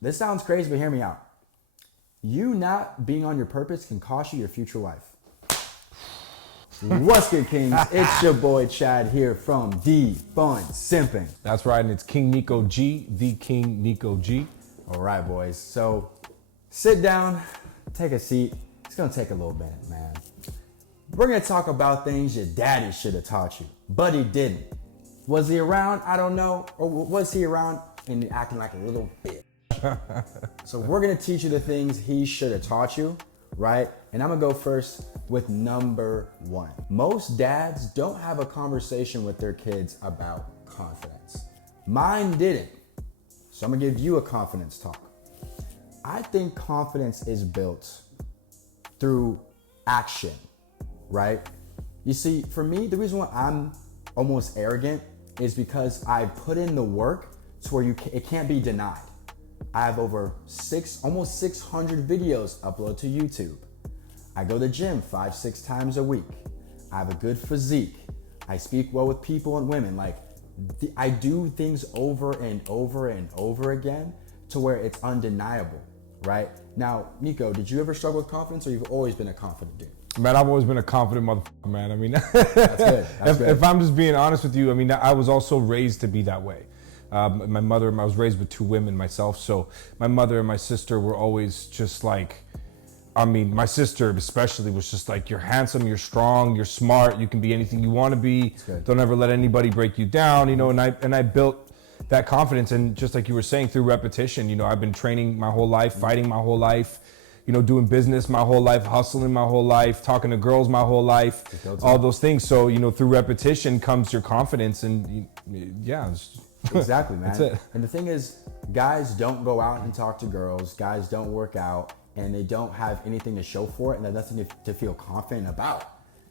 This sounds crazy, but hear me out. You not being on your purpose can cost you your future life. What's good, Kings? It's your boy Chad here from D Fun Simping. That's right, and it's King Nico G, the King Nico G. All right, boys. So sit down, take a seat. It's gonna take a little bit, man. We're gonna talk about things your daddy should have taught you, but he didn't. Was he around? I don't know. Or was he around and acting like a little bitch? So we're gonna teach you the things he should have taught you, right? And I'm gonna go first with number one. Most dads don't have a conversation with their kids about confidence. Mine didn't. So I'm gonna give you a confidence talk. I think confidence is built through action, right? You see, for me, the reason why I'm almost arrogant is because I put in the work to where it can't be denied. I have almost 600 videos uploaded to YouTube. I go to the gym 5-6 times a week. I have a good physique. I speak well with people and women. Like, I do things over and over and over again to where it's undeniable, right? Now, Nico, did you ever struggle with confidence, or you've always been a confident dude? Man, I've always been a confident motherfucker, man. I mean, That's good. That's good. If I'm just being honest with you, I mean, I was also raised to be that way. My mother, I was raised with two women myself, so my mother and my sister were always just like, I mean, my sister especially was just like, you're handsome, you're strong, you're smart, you can be anything you want to be. Don't ever let anybody break you down, you know. And I built that confidence, and just like you were saying, through repetition. You know, I've been training my whole life, fighting my whole life, you know, doing business my whole life, hustling my whole life, talking to girls my whole life, all those things. So, you know, through repetition comes your confidence, and yeah. Exactly, man. That's it. And the thing is, guys don't go out and talk to girls. Guys don't work out, and they don't have anything to show for it, and there's nothing to feel confident about.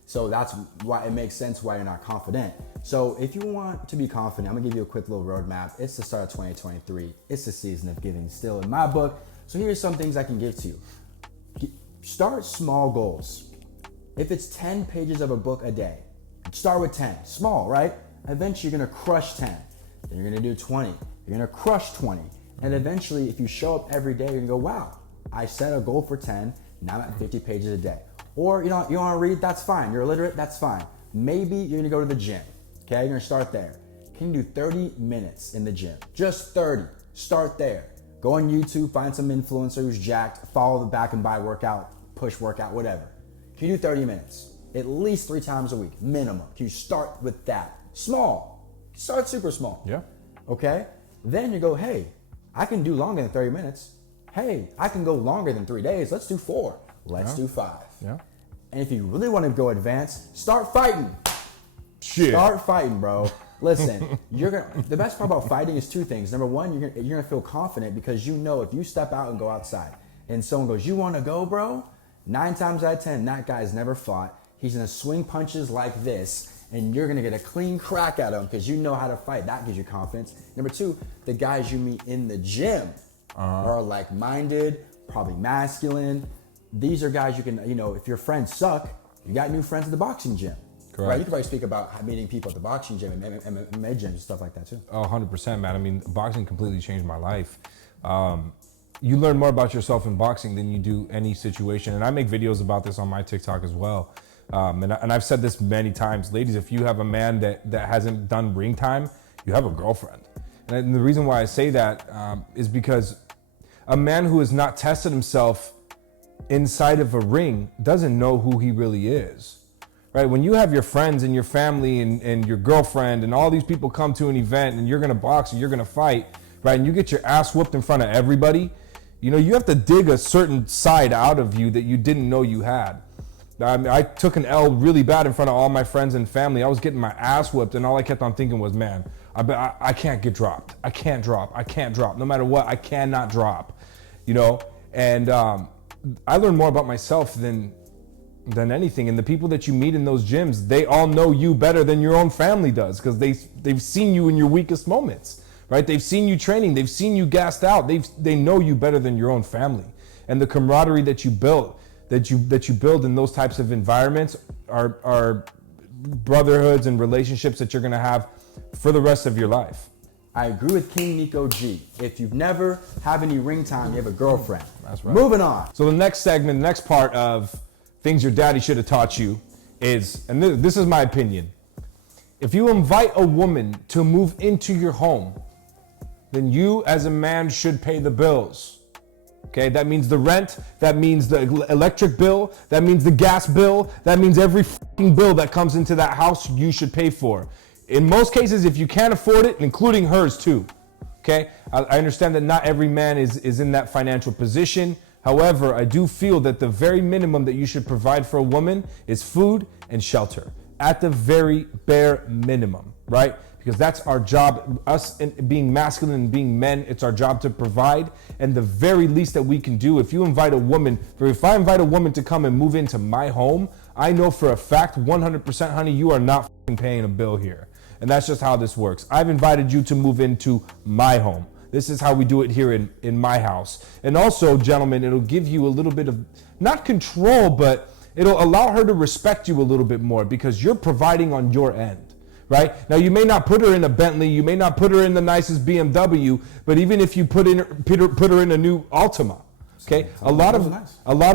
So that's why it makes sense why you're not confident. So if you want to be confident, I'm gonna give you a quick little roadmap. It's the start of 2023. It's the season of giving still in my book. So here's some things I can give to you. Start small goals. If it's 10 pages of a book a day, start with 10. Small, right? Eventually you're gonna crush 10. Then you're gonna do 20. You're gonna crush 20. And eventually, if you show up every day, you're gonna go, wow, I set a goal for 10, now I'm at 50 pages a day. Or you wanna read, that's fine. You're illiterate, that's fine. Maybe you're gonna go to the gym, okay? You're gonna start there. Can you do 30 minutes in the gym? Just 30, start there. Go on YouTube, find some influencer who's jacked, follow the back and by workout, push workout, whatever. Can you do 30 minutes? At least 3 times a week, minimum. Can you start with that? Small. Start super small. Yeah. Okay? Then you go, hey, I can do longer than 30 minutes. Hey, I can go longer than 3 days. Let's do 4. Let's do 5. Yeah. And if you really want to go advanced, start fighting. Shit. Start fighting, bro. Listen, the best part about fighting is 2 things. Number one, you're gonna feel confident because you know if you step out and go outside and someone goes, you wanna go, bro? 9 times out of 10, that guy's never fought. He's gonna swing punches like this, and you're gonna get a clean crack at him because you know how to fight. That gives you confidence. Number 2, the guys you meet in the gym are like-minded, probably masculine. These are guys you can, you know, if your friends suck, you got new friends at the boxing gym. Correct. Right? You could probably speak about meeting people at the boxing gym and MMA gyms and stuff like that too. Oh, 100%, man. I mean, boxing completely changed my life. You learn more about yourself in boxing than you do any situation. And I make videos about this on my TikTok as well. And I've said this many times, ladies, if you have a man that hasn't done ring time, you have a girlfriend. And the reason why I say that is because a man who has not tested himself inside of a ring doesn't know who he really is, right? When you have your friends and your family and your girlfriend and all these people come to an event and you're gonna box and you're gonna fight, right? And you get your ass whooped in front of everybody, you know, you have to dig a certain side out of you that you didn't know you had. I mean, I took an L really bad in front of all my friends and family. I was getting my ass whipped, and all I kept on thinking was, man, I can't get dropped. I can't drop. No matter what, I cannot drop, you know? And I learned more about myself than anything. And the people that you meet in those gyms, they all know you better than your own family does because they've seen you in your weakest moments, right? They've seen you training. They've seen you gassed out. They know you better than your own family. And the camaraderie that you built, that you build in those types of environments are brotherhoods and relationships that you're gonna have for the rest of your life. I agree with King Nico G. If you've never have any ring time, you have a girlfriend. That's right. Moving on. So the next segment, the next part of things your daddy should have taught you is, and this is my opinion, if you invite a woman to move into your home, then you as a man should pay the bills. Okay, that means the rent, that means the electric bill, that means the gas bill, that means every fucking bill that comes into that house you should pay for. In most cases, if you can't afford it, including hers too. Okay, I understand that not every man is in that financial position. However, I do feel that the very minimum that you should provide for a woman is food and shelter. At the very bare minimum, right? Because that's our job, us being masculine and being men, it's our job to provide. And the very least that we can do, if I invite a woman to come and move into my home, I know for a fact, 100%, honey, you are not paying a bill here. And that's just how this works. I've invited you to move into my home. This is how we do it here in my house. And also, gentlemen, it'll give you a little bit of, not control, but it'll allow her to respect you a little bit more because you're providing on your end, right? Now, you may not put her in a Bentley, you may not put her in the nicest BMW, but even if you put her in a new Altima, okay? A lot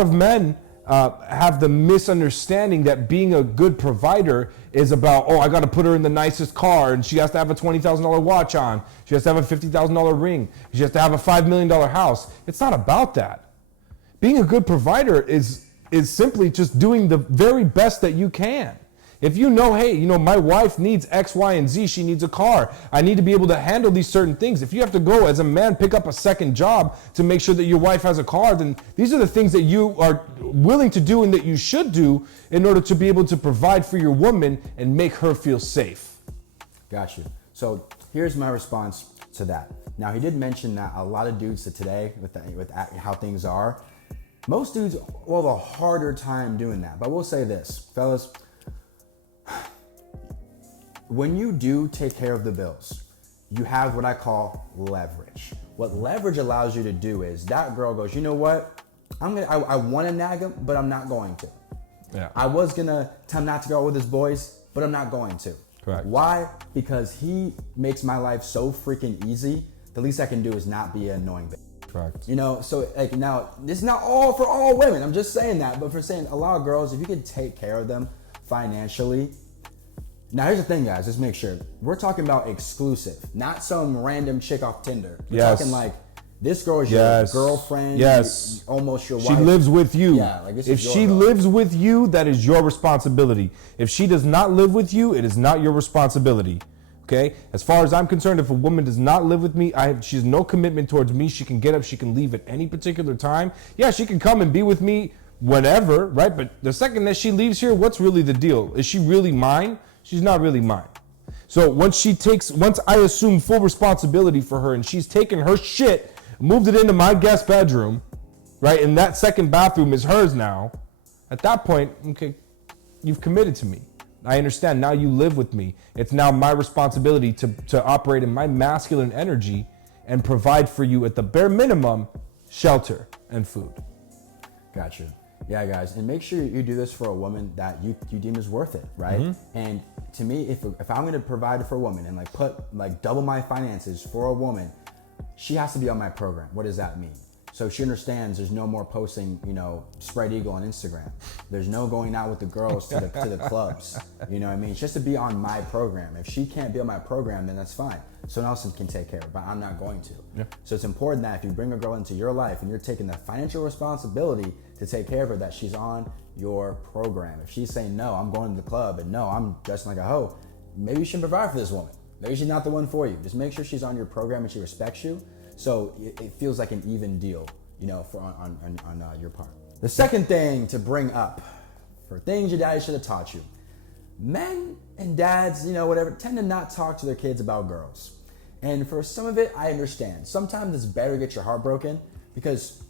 of men have the misunderstanding that being a good provider is about, I got to put her in the nicest car and she has to have a $20,000 watch on. She has to have a $50,000 ring. She has to have a $5 million house. It's not about that. Being a good provider is simply just doing the very best that you can. If you know, hey, my wife needs X, Y, and Z, she needs a car. I need to be able to handle these certain things. If you have to go as a man, pick up a second job to make sure that your wife has a car, then these are the things that you are willing to do and that you should do in order to be able to provide for your woman and make her feel safe. Got you. So here's my response to that. Now, he did mention that a lot of dudes today, with how things are, most dudes will have a harder time doing that. But we'll say this, fellas, when you do take care of the bills, you have what I call leverage. What leverage allows you to do is that girl goes, you know what? I want to nag him, but I'm not going to. Yeah. I was gonna tell him not to go out with his boys, but I'm not going to. Correct. Why? Because he makes my life so freaking easy. The least I can do is not be an annoying bitch. Correct. So like now, this is not all for all women. I'm just saying that, but for saying a lot of girls, if you can take care of them financially. Now here's the thing, guys. Just make sure we're talking about exclusive, not some random chick off Tinder. We're talking like this girl is your girlfriend. Yes. Almost your wife. She lives with you. Yeah. Like this if is your she girl. lives with you, that is your responsibility. If she does not live with you, it is not your responsibility. Okay? As far as I'm concerned, if a woman does not live with me, she has no commitment towards me. She can get up, she can leave at any particular time. Yeah, she can come and be with me whenever, right? But the second that she leaves here, what's really the deal? Is she really mine? She's not really mine. So once I assume full responsibility for her and she's taken her shit, moved it into my guest bedroom, right? And that second bathroom is hers now. At that point, okay, you've committed to me. I understand. Now you live with me. It's now my responsibility to operate in my masculine energy and provide for you at the bare minimum, shelter and food. Gotcha. Yeah, guys, and make sure you do this for a woman that you deem is worth it, right? Mm-hmm. And to me, if I'm going to provide for a woman and put double my finances for a woman, she has to be on my program. What does that mean? So she understands there's no more posting, spread eagle on Instagram. There's no going out with the girls to the clubs. You know what I mean? It's just to be on my program. If she can't be on my program, then that's fine. Someone else can take care of it, but I'm not going to. Yeah. So it's important that if you bring a girl into your life and you're taking the financial responsibility to take care of her, that she's on your program. If she's saying, no, I'm going to the club and no, I'm dressing like a hoe, maybe you shouldn't provide for this woman. Maybe she's not the one for you. Just make sure she's on your program and she respects you. So it feels like an even deal, on your part. The second thing to bring up for things your daddy should have taught you. Men and dads, tend to not talk to their kids about girls. And for some of it, I understand. Sometimes it's better to get your heart broken because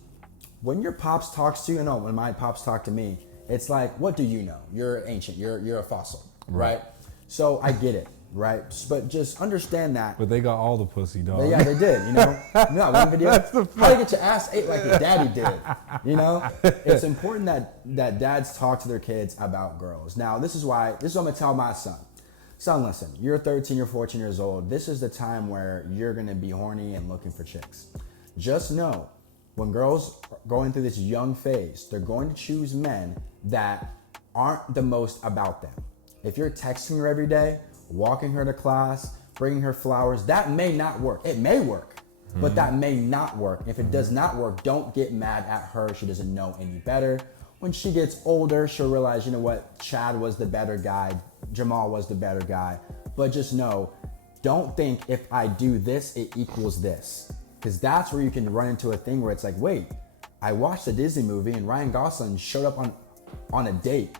when your pops talks to you, when my pops talk to me, it's like, what do you know? You're ancient. You're a fossil, right? So I get it. Right, but just understand that. But they got all the pussy, dog. Yeah, they did. One video. How to get your ass ate like your daddy did. It's important that dads talk to their kids about girls. Now, this is what I'm gonna tell my son. Son, listen, you're 13 or 14 years old. This is the time where you're gonna be horny and looking for chicks. Just know, when girls are going through this young phase, they're going to choose men that aren't the most about them. If you're texting her every day, walking her to class, bringing her flowers, that may not work. It may work, but that may not work. If it does not work, don't get mad at her. She doesn't know any better. When she gets older, she'll realize, you know what, Chad was the better guy, Jamal was the better guy. But just know, don't think if I do this, it equals this. Because that's where you can run into a thing where it's like, wait, I watched a Disney movie and Ryan Gosling showed up on a date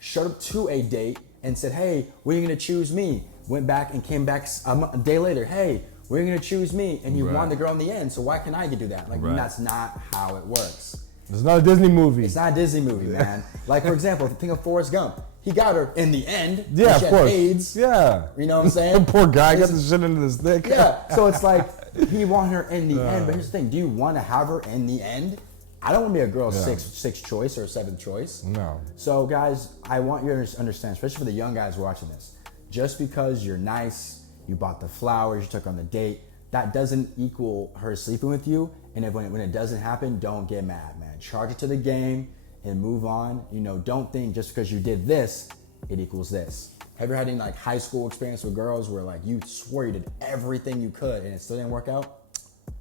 showed up to a date and said, hey, when are you gonna choose me? Went back and came back a day later, hey, when are you gonna choose me? And you won the girl in the end, so why can't I do that? Like, that's not how it works. It's not a Disney movie. It's not a Disney movie, man. Like, for example, think of Forrest Gump. He got her in the end. Yeah, she of had course. AIDS. Yeah. You know what I'm saying? Poor guy got the shit into this dick. Yeah. So it's like, he wanted her in the end, but here's the thing. Do you want to have her in the end? I don't want to be a girl's sixth choice or seventh choice. No. So guys, I want you to understand, especially for the young guys watching this, just because you're nice, you bought the flowers, you took her on the date, that doesn't equal her sleeping with you. And when it doesn't happen, don't get mad, man. Charge it to the game and move on. You know, don't think just because you did this, it equals this. Have you had any like high school experience with girls where like you swore you did everything you could and it still didn't work out?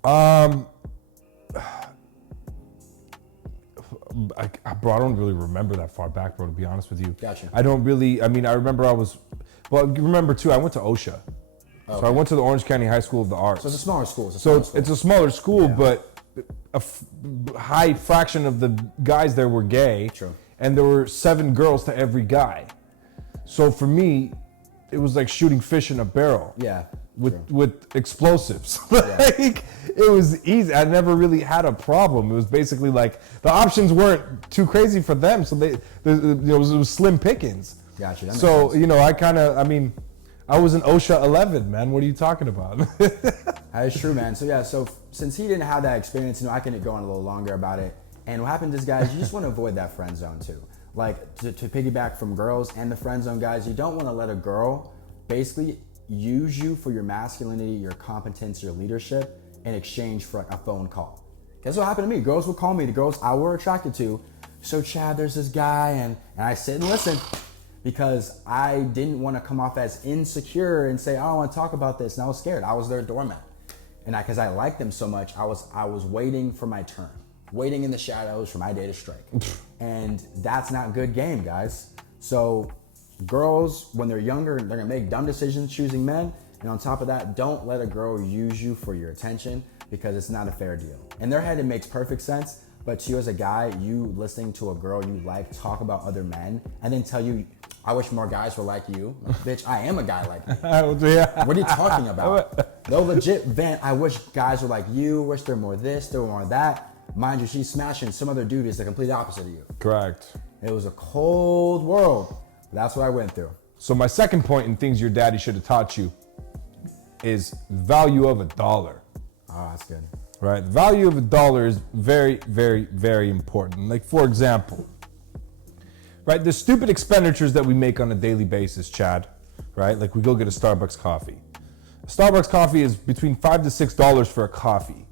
Bro, I don't really remember that far back, bro, to be honest with you. Gotcha. I don't really, I mean, I remember remember too, I went to OSHA. Okay. So I went to the Orange County High School of the Arts. So it's a smaller school. It's a smaller school, but a high fraction of the guys there were gay. True. And there were 7 girls to every guy. So for me, it was like shooting fish in a barrel. Yeah. With explosives. Like, it was easy. I never really had a problem. It was basically like the options weren't too crazy for them, so it was slim pickings. Gotcha. So I was an OSHA 11, man. What are you talking about? That is true, man. So since he didn't have that experience, I can go on a little longer about it. And what happens is, guys, you just want to avoid that friend zone too. Like to piggyback from girls and the friend zone, guys, you don't want to let a girl basically use you for your masculinity, your competence, your leadership in exchange for a phone call. Guess what happened to me? Girls would call me, the girls I were attracted to. So Chad, there's this guy, and I sit and listen because I didn't want to come off as insecure and say, I don't want to talk about this. And I was scared. I was their doormat. And because I liked them so much, I was waiting for my turn, waiting in the shadows for my day to strike. And that's not good game, guys. So girls, when they're younger, they're gonna make dumb decisions choosing men. And on top of that, don't let a girl use you for your attention because it's not a fair deal. In their head, it makes perfect sense. But to you as a guy, you listening to a girl you like talk about other men and then tell you, I wish more guys were like you. Like, bitch, I am a guy like you. What are you talking about? They'll legit vent, I wish guys were like you, wish they're more this, they're more that. Mind you, she's smashing some other dude is the complete opposite of you. Correct. It was a cold world. That's what I went through. So my second point in things your daddy should have taught you is value of $1. Oh, that's good. Right? The value of $1 is very, very, very important. Like, for example, right, the stupid expenditures that we make on a daily basis, Chad, right? Like we go get a Starbucks coffee. A Starbucks coffee is between $5 to $6 for a coffee,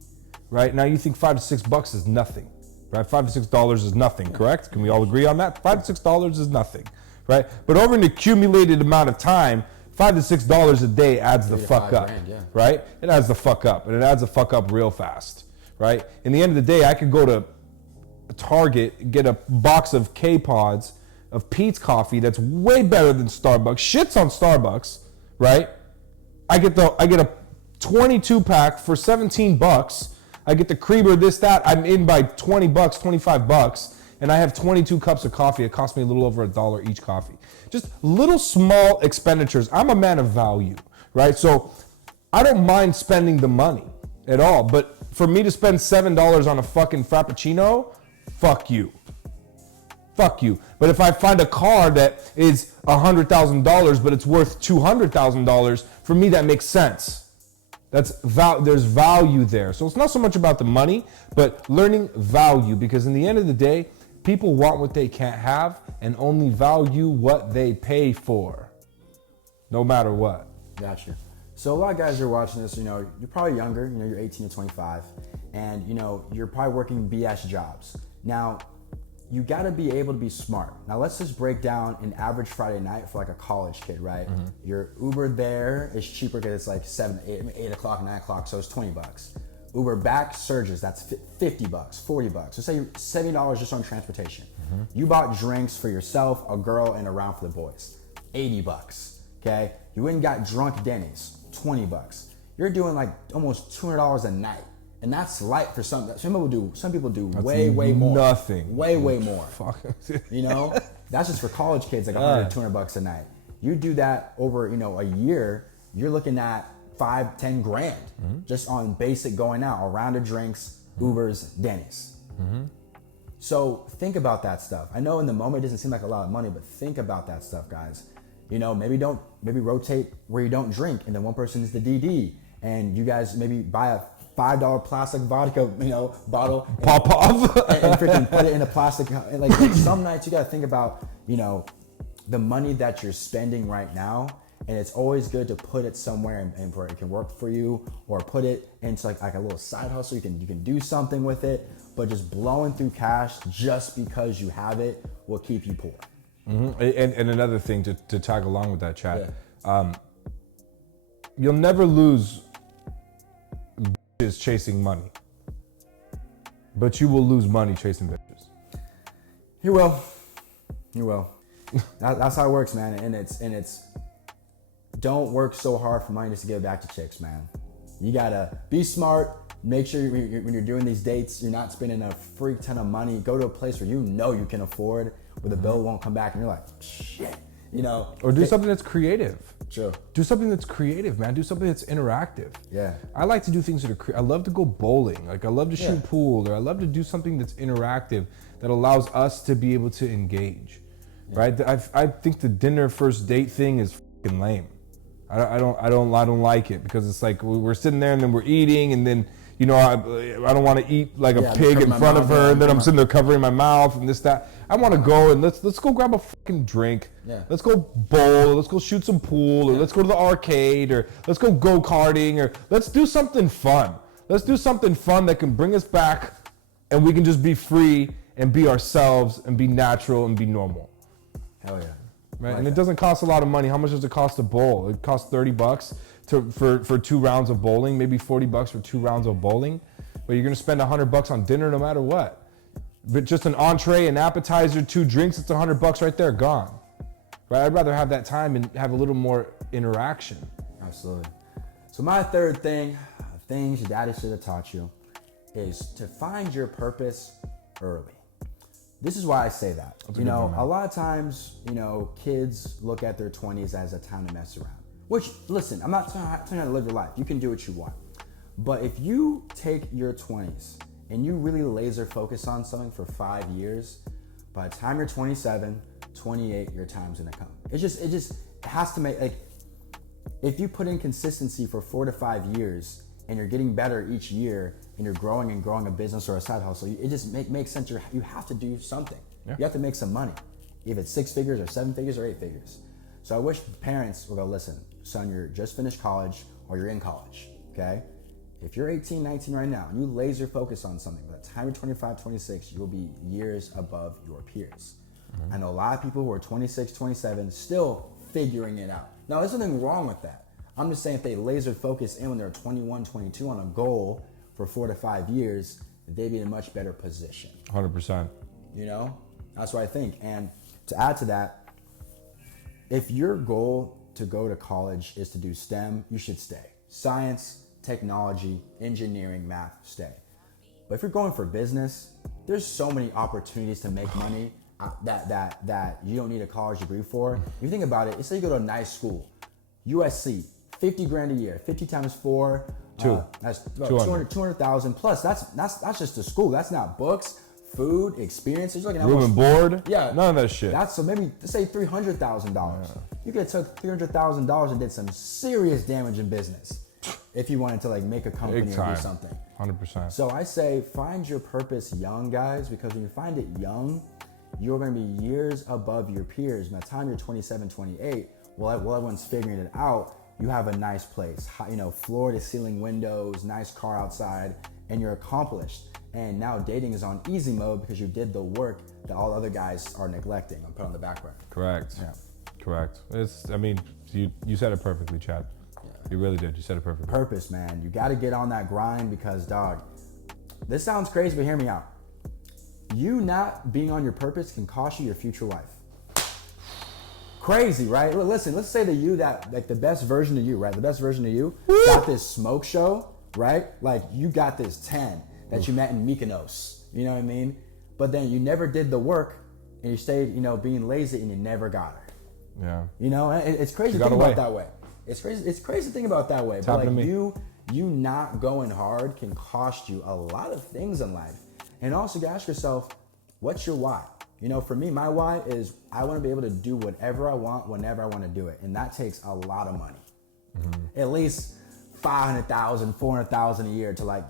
right? Now you think $5 to $6 is nothing, right? $5 to $6 is nothing, correct? Can we all agree on that? $5 to $6 is nothing, right? But over an accumulated amount of time, $5 to $6 a day adds the fuck up, right? It adds the fuck up, and it adds the fuck up real fast, right? In the end of the day, I could go to Target, get a box of K-Pods of Pete's coffee that's way better than Starbucks. Shit's on Starbucks, right? I get a 22 pack for $17. I get the creamer, this, that. I'm in by $20, $25, and I have 22 cups of coffee. It costs me a little over $1 each coffee. Just little small expenditures. I'm a man of value, right? So I don't mind spending the money at all, but for me to spend $7 on a fucking Frappuccino, fuck you. Fuck you. But if I find a car that is $100,000, but it's worth $200,000, for me that makes sense. There's value there. So it's not so much about the money, but learning value, because in the end of the day, people want what they can't have and only value what they pay for. no matter what. Gotcha. So a lot of guys are watching this, you're probably younger, you're 18 to 25, and you're probably working BS jobs. Now, you gotta be able to be smart. Now let's just break down an average Friday night for like a college kid, right? Your Uber there is cheaper because it's like 8 o'clock, 9 o'clock, so it's $20. Uber back surges, that's $50, $40. So say $70 just on transportation. You bought drinks for yourself, a girl, and a round for the boys, $80. Okay, you went and got drunk Denny's, $20. You're doing like almost $200 a night, and that's light for some. Some people do That's way more. Nothing. Way more. Fuck. That's just for college kids, like $100, $200 a night. You do that over a year, you're looking at $5-10 grand just on basic going out, a round of drinks, Ubers, Denny's. So think about that stuff. I know in the moment it doesn't seem like a lot of money, but think about that stuff, guys. Maybe rotate where you don't drink, and then one person is the DD, and you guys maybe buy a $5 plastic vodka, bottle, Pop off, and freaking put it in a plastic. Like some nights you got to think about, the money that you're spending right now, and it's always good to put it somewhere and where it can work for you, or put it into like a little side hustle. You can do something with it, but just blowing through cash just because you have it will keep you poor. And another thing to tag along with that, chat, you'll never lose bitches chasing money, but you will lose money chasing bitches. You will. That's how it works, man. And it's don't work so hard for money just to give it back to chicks, man. You gotta be smart. Make sure when you're doing these dates, you're not spending a freak ton of money. Go to a place where you can afford, where the bill won't come back and you're like, shit, Or do something that's creative. True. Do something that's creative, man. Do something that's interactive. Yeah. I like to do things that are I love to go bowling. Like I love to shoot pool, or I love to do something that's interactive that allows us to be able to engage. Right? I think the dinner first date thing is fucking lame. I don't like it, because it's like we're sitting there and then we're eating, and then I don't want to eat like a pig in front of her, and then I'm sitting there covering my mouth and this, that. I want to go and let's go grab a fucking drink. Yeah. Let's go bowl, or let's go shoot some pool, or let's go to the arcade, or let's go go-karting, or let's do something fun. Let's do something fun that can bring us back, and we can just be free and be ourselves and be natural and be normal. Hell yeah. Right? And it doesn't cost a lot of money. How much does it cost to bowl? It costs $30 for 2 rounds of bowling, maybe $40 for 2 rounds of bowling. But you're gonna spend $100 on dinner no matter what. But just an entree, an appetizer, 2 drinks, it's $100 right there, gone. Right? I'd rather have that time and have a little more interaction. Absolutely. So my third thing, things your daddy should have taught you, is to find your purpose early. This is why I say that. A lot of times, kids look at their 20s as a time to mess around. Which, listen, I'm not telling you how to live your life. You can do what you want. But if you take your 20s and you really laser focus on something for 5 years, by the time you're 27, 28, your time's gonna come. It just has to make, like, if you put in consistency for 4 to 5 years and you're getting better each year, and you're growing a business or a side hustle, it just makes sense. You have to do something. Yeah. You have to make some money, if it's 6 figures or 7 figures or 8 figures. So I wish parents would go, listen, son, you're just finished college or you're in college, okay? If you're 18, 19 right now, and you laser focus on something, by the time you're 25, 26, you will be years above your peers. I know a lot of people who are 26, 27, still figuring it out. Now, there's nothing wrong with that. I'm just saying, if they laser focus in when they're 21, 22 on a goal for 4 to 5 years, they'd be in a much better position. 100%. That's what I think. And to add to that, if your goal to go to college is to do STEM, you should stay. Science, technology, engineering, math, stay. But if you're going for business, there's so many opportunities to make money that you don't need a college degree for. If you think about it, let's say you go to a nice school, USC, 50 grand a year, 50 times 4, that's 200,000 plus. That's just the school. That's not books, food, experiences. You're looking at room and board. Yeah, none of that shit. That's so maybe let's say $300,000. Yeah. You could have took $300,000 and did some serious damage in business if you wanted to make a company or do something. 100%. So I say find your purpose young, guys, because when you find it young, you're going to be years above your peers. By the time you're 27, 28, while everyone's figuring it out, you have a nice place, floor to ceiling windows, nice car outside, and you're accomplished. And now dating is on easy mode because you did the work that all other guys are neglecting and put on the background. Correct. Yeah. Correct. You said it perfectly, Chad. Yeah. You really did. You said it perfectly. Purpose, man. You got to get on that grind because, dog, this sounds crazy, but hear me out. You not being on your purpose can cost you your future life. Crazy, right? Listen, let's say that you, that like the best version of you, right? The best version of you got this smoke show, right? Like you got this 10 that you met in Mykonos, you know what I mean? But then you never did the work and you stayed, being lazy and you never got her. Yeah. It's crazy to think about that way. It's crazy to think about that way. But like you not going hard can cost you a lot of things in life. And also you ask yourself, what's your why? For me, my why is I want to be able to do whatever I want whenever I want to do it. And that takes a lot of money. Mm-hmm. At least $500,000, $400,000 a year to I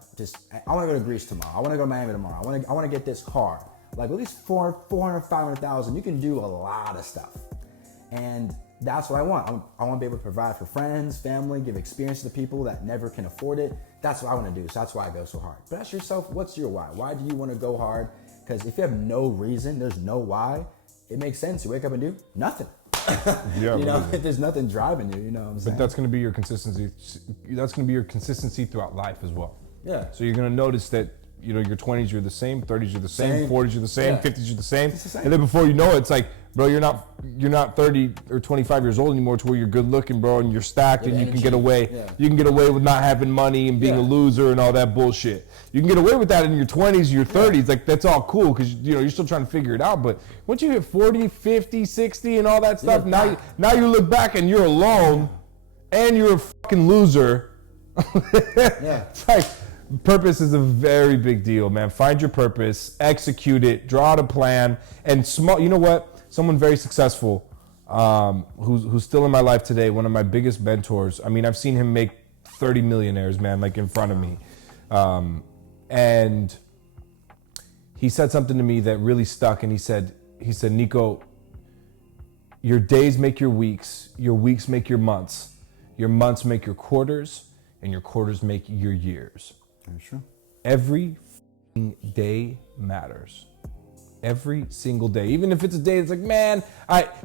want to go to Greece tomorrow. I want to go to Miami tomorrow. I want to get this car. Like at least $400,000, $500,000, you can do a lot of stuff. And that's what I want. I want to be able to provide for friends, family, give experience to people that never can afford it. That's what I want to do. So that's why I go so hard. But ask yourself, what's your why? Why do you want to go hard? Because if you have no reason, there's no why, it makes sense. You wake up and do nothing. If there's nothing driving you, you know what I'm saying? But that's going to be your consistency. That's going to be your consistency throughout life as well. Yeah. So you're going to notice that, your 20s you're the same, 30s you're the same, 40s you're the same, 50s you're the same. And then before you know it, it's like, bro, you're not 30 or 25 years old anymore to where you're good looking, bro, and you're stacked and you can get away. Yeah. You can get away with not having money and being a loser and all that bullshit. You can get away with that in your 20s, your 30s. Like that's all cool because you're still trying to figure it out. But once you hit 40, 50, 60 and all that stuff, now you look back and you're alone and you're a fucking loser. It's like purpose is a very big deal, man. Find your purpose, execute it, draw out a plan, and small. You know what? Someone very successful, who's still in my life today. One of my biggest mentors. I mean, I've seen him make 30 millionaires, man, like in front of me. And he said something to me that really stuck. And he said, Nico, your days make your weeks make your months make your quarters, and your quarters make your years. Sure. Every day matters. Every single day. Even if it's a day that's like, man,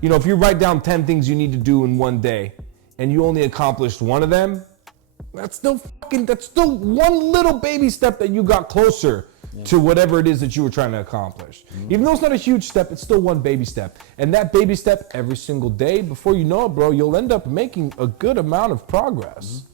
if you write down 10 things you need to do in one day and you only accomplished one of them, that's still one little baby step that you got closer to whatever it is that you were trying to accomplish. Mm-hmm. Even though it's not a huge step, it's still one baby step. And that baby step every single day, before you know it, bro, you'll end up making a good amount of progress. Mm-hmm.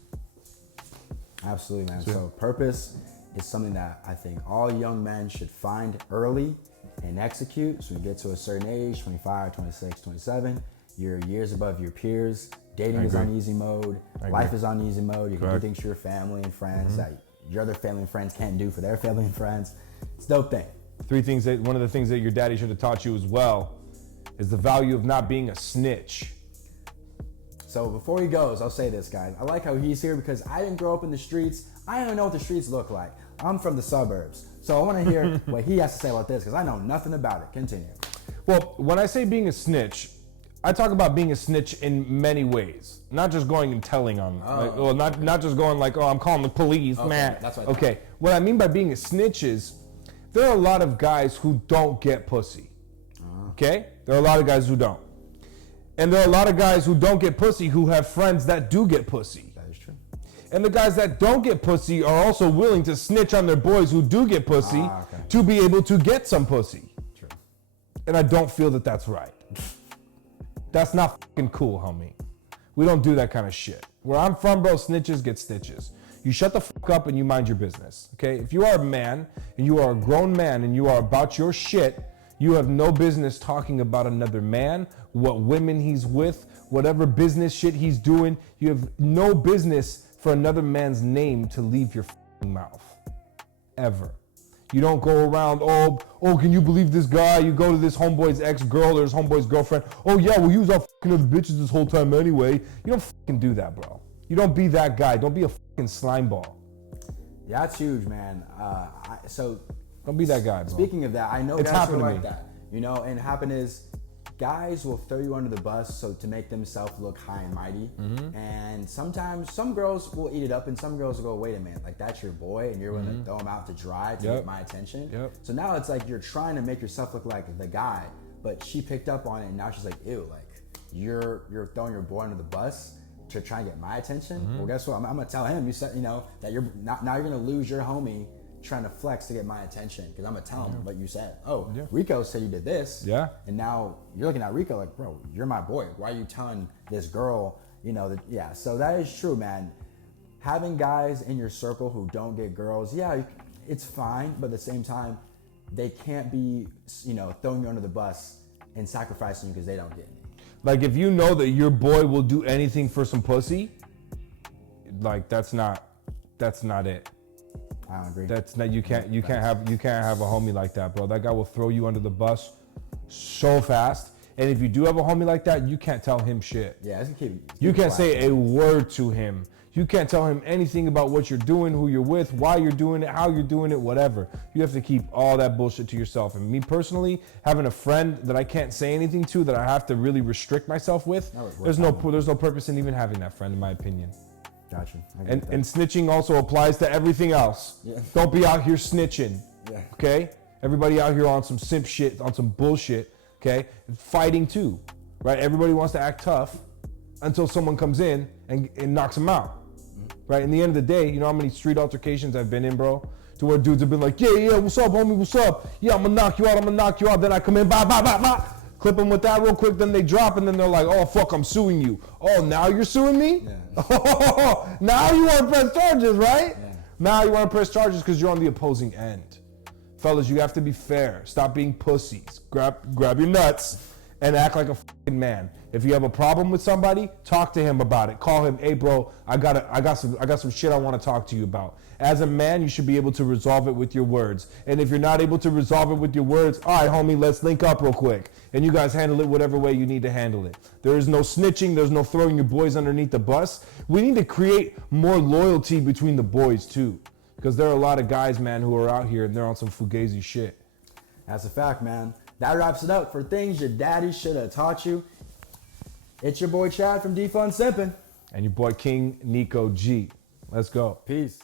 Absolutely, man. So purpose is something that I think all young men should find early and execute. So you get to a certain age, 25, 26, 27, you're years above your peers. Dating is on easy mode. Life is on easy mode. You can do things for your family and friends that your other family and friends can't do for their family and friends. It's a dope thing. One of the things that your daddy should have taught you as well is the value of not being a snitch. So before he goes, I'll say this, guys. I like how he's here because I didn't grow up in the streets. I don't even know what the streets look like. I'm from the suburbs. So I want to hear what he has to say about this because I know nothing about it. Continue. Well, when I say being a snitch, I talk about being a snitch in many ways. Not just going and telling on, not just going like, I'm calling the police, man. That's what What I mean by being a snitch is there are a lot of guys who don't get pussy. Okay? There are a lot of guys who don't. And there are a lot of guys who don't get pussy who have friends that do get pussy. That is true. And the guys that don't get pussy are also willing to snitch on their boys who do get pussy to be able to get some pussy. True. And I don't feel that that's right. That's not fucking cool, homie. We don't do that kind of shit. Where I'm from, bro, snitches get stitches. You shut the fuck up and you mind your business, okay? If you are a man and you are a grown man and you are about your shit, you have no business talking about another man, what women he's with, whatever business shit he's doing. You have no business for another man's name to leave your fucking mouth. Ever. You don't go around, oh, can you believe this guy? You go to this homeboy's ex-girl or his homeboy's girlfriend. Oh yeah, well he was out fucking other bitches this whole time anyway. You don't fucking do that, bro. You don't be that guy. Don't be a fucking slime ball. Yeah, that's huge, man. Don't be that guy, bro. Speaking of that, I know it's guys who happened are to like me. that. And happen is guys will throw you under the bus so to make themselves look high and mighty. And sometimes some girls will eat it up and some girls will go, wait a minute, like that's your boy and you're gonna throw him out to dry to get my attention. So now it's like you're trying to make yourself look like the guy, but she picked up on it and now she's like, ew, like you're throwing your boy under the bus to try and get my attention. Well, guess what? I'm gonna tell him, you said, you know, that you're not, now you're gonna lose your homie trying to flex to get my attention, because I'm gonna tell him what you said. Oh, Rico said you did this. And now you're looking at Rico like, bro, you're my boy. Why are you telling this girl, you know, that, so that is true, man. Having guys in your circle who don't get girls, it's fine, but at the same time, they can't be, you know, throwing you under the bus and sacrificing you because they don't get any. Like, if you know that your boy will do anything for some pussy, like that's not it. I don't agree. That's not, you can't have a homie like that, bro. That guy will throw you under the bus so fast. And if you do have a homie like that, you can't tell him shit. Yeah, you can't say a word to him. You can't tell him anything about what you're doing, who you're with, why you're doing it, how you're doing it, whatever. You have to keep all that bullshit to yourself. And me personally, having a friend that I can't say anything to, that I have to really restrict myself with, there's no purpose in even having that friend, in my opinion. Gotcha. And snitching also applies to everything else. Don't be out here snitching. Okay? Everybody out here on some simp shit, on some bullshit. Okay? And fighting too. Right? Everybody wants to act tough until someone comes in and knocks them out. Right? In the end of the day, you know how many street altercations I've been in, bro? To where dudes have been like, yeah, what's up, homie, what's up? Yeah, I'm gonna knock you out. Then I come in, blah. Clip them with that real quick, then they drop, and then they're like, oh, fuck, I'm suing you. Oh, now you're suing me? Oh, now you want to press charges, right? Now you want to press charges because you're on the opposing end. Fellas, you have to be fair. Stop being pussies. Grab your nuts and act like a fucking man. If you have a problem with somebody, talk to him about it. Call him, hey, bro, I got some shit I want to talk to you about. As a man, you should be able to resolve it with your words. And if you're not able to resolve it with your words, all right, homie, let's link up real quick. And you guys handle it whatever way you need to handle it. There is no snitching. There's no throwing your boys underneath the bus. We need to create more loyalty between the boys, too. Because there are a lot of guys, man, who are out here and they're on some fugazi shit. That's a fact, man. That wraps it up for things your daddy should have taught you. It's your boy Chad from Defund Simpin'. And your boy King Nico G. Let's go. Peace.